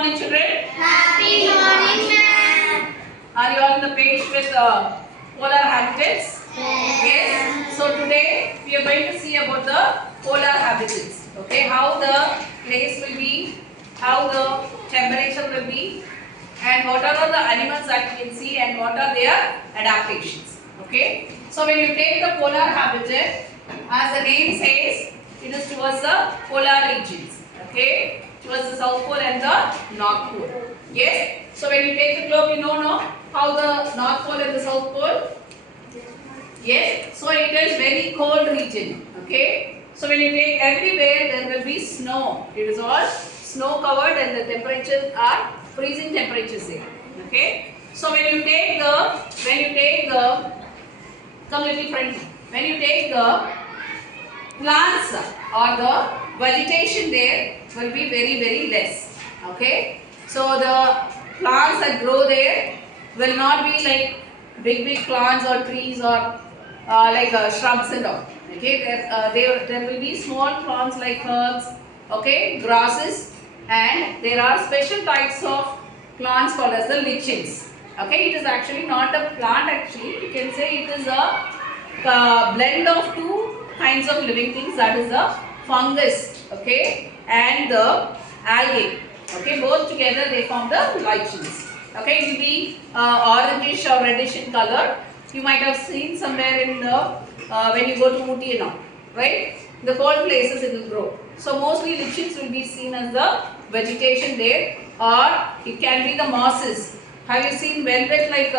morning, children. Happy morning, ma'am. Are you all on the page with polar habitats? Yes. So today we are going to see about the polar habitats. Okay, how the place will be, how the temperature will be, and what are all the animals that you can see, and what are their adaptations. Okay. So when you take the polar habitat, as the name says, it is towards the polar regions. Okay, towards the South Pole and the North Pole. Yes. So when you take the globe, you know how the North Pole and the South Pole. Yes. So it is very cold region. Okay. So when you take everywhere, there will be snow. It is all snow covered, and the temperatures are freezing temperatures there. Okay. So when you take the come little friend. When you take the plants or the vegetation, there will be very less. Okay. So the plants that grow there will not be like big plants or trees or like shrubs and all. Okay. There will be small plants like herbs. Okay. Grasses, and there are special types of plants called as the lichens. Okay. It is actually not a plant. Actually, you can say it is a blend of two kinds of living things, that is the fungus, okay, and the algae. Okay, both together they form the lichens. Okay, it will be orangish or reddish in color. You might have seen somewhere in the when you go to Ooty and all, right? The cold places it will grow. So mostly lichens will be seen as the vegetation there, or it can be the mosses. Have you seen velvet like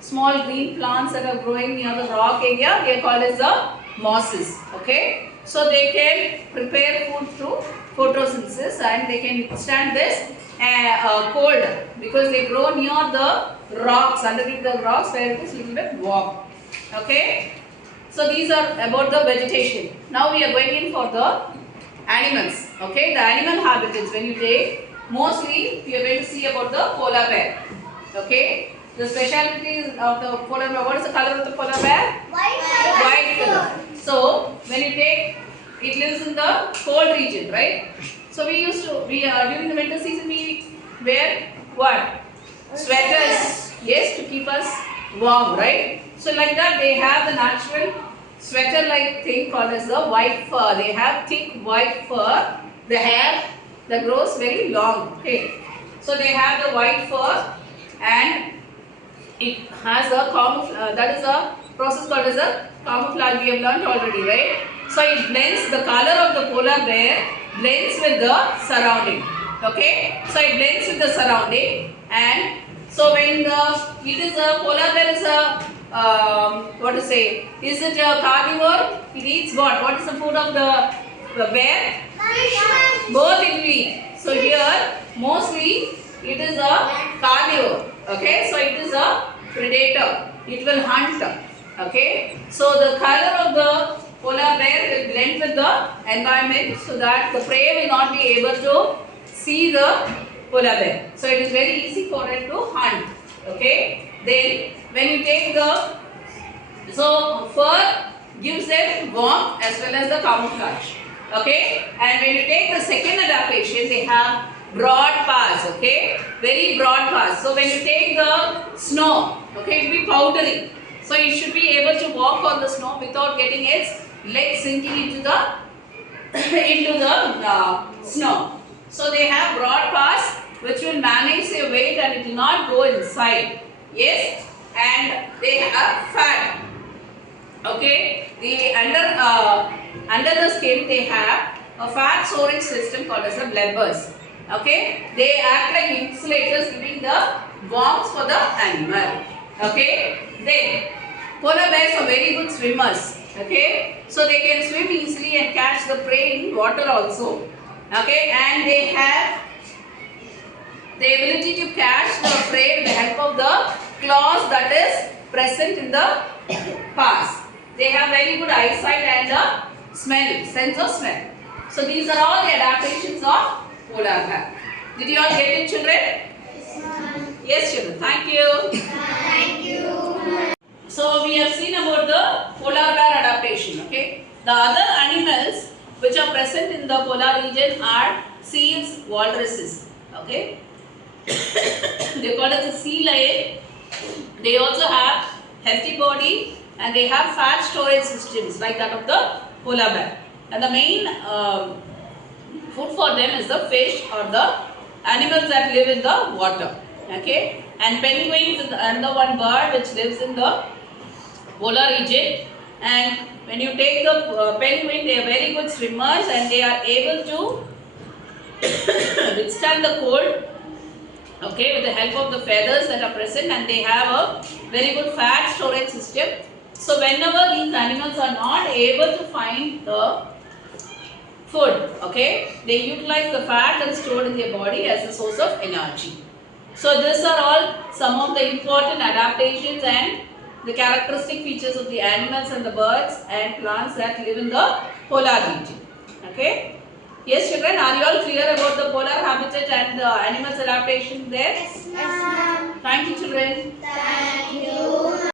small green plants that are growing near the rock area? They are called as the mosses. Okay, so they can prepare food through photosynthesis, and they can withstand this cold because they grow near the rocks, underneath the rocks where it is little bit warm. Okay, so these are about the vegetation. Now we are going in for the animals. Okay, the animal habitats. When you take, mostly we are going to see about the polar bear. Okay, the speciality of the polar bear. What is the color of the polar bear? White. White color. So when you take, it lives in the cold region, right? So during the winter season we wear what? Sweaters. Yes, to keep us warm, right? So like that they have the natural sweater-like thing called as the white fur. They have thick white fur. The hair that grows very long. Okay. So they have the white fur, and it has a that is a process called as a camouflage. We have learned already, right? So it blends, the color of the polar bear blends with the surrounding. Okay, so it blends with the surrounding, and so when it is a polar bear is a what to say? Is it a carnivore? It eats what? What is the food of the bear? Both it will eat. So here mostly it is a carnivore. Okay, so it is a predator. It will hunt. Okay, so the color of the polar bear will blend with the environment so that the prey will not be able to see the polar bear. So it is very easy for it to hunt. Okay, then when you take fur gives them warmth as well as the camouflage. Okay, and when you take the second adaptation, they have broad paths. Okay, very broad paths. So when you take the snow, okay, it will be powdery. So you should be able to walk on the snow without getting its legs sinking into the snow. So they have broad paths which will manage their weight, and it will not go inside. Yes, and they have fat. Okay, under the skin they have a fat storage system called as the blebbers. Okay, they act like insulators, giving the warmth for the animal. Okay, then polar bears are very good swimmers. Okay, so they can swim easily and catch the prey in water also. Okay, and they have the ability to catch the prey with the help of the claws that is present in the paws. They have very good eyesight and sense of smell. So these are all the adaptations of polar bear. Did you all get it, children? Yes, children. Thank you. Thank you. So we have seen about the polar bear adaptation. Okay. The other animals which are present in the polar region are seals, walruses. Okay. They call as a sea lion. They also have healthy body and they have fat storage systems like that of the polar bear. And the main food for them is the fish or the animals that live in the water. Okay. And penguins is another one bird which lives in the polar region. And when you take the penguin, they are very good swimmers and they are able to withstand the cold, okay, with the help of the feathers that are present, and they have a very good fat storage system. So whenever these animals are not able to find the food, okay, they utilize the fat and stored in their body as a source of energy. So these are all some of the important adaptations and the characteristic features of the animals and the birds and plants that live in the polar region. Okay. Yes, children, are you all clear about the polar habitat and the animals adaptation there? Yes, ma'am. Thank you, children. Thank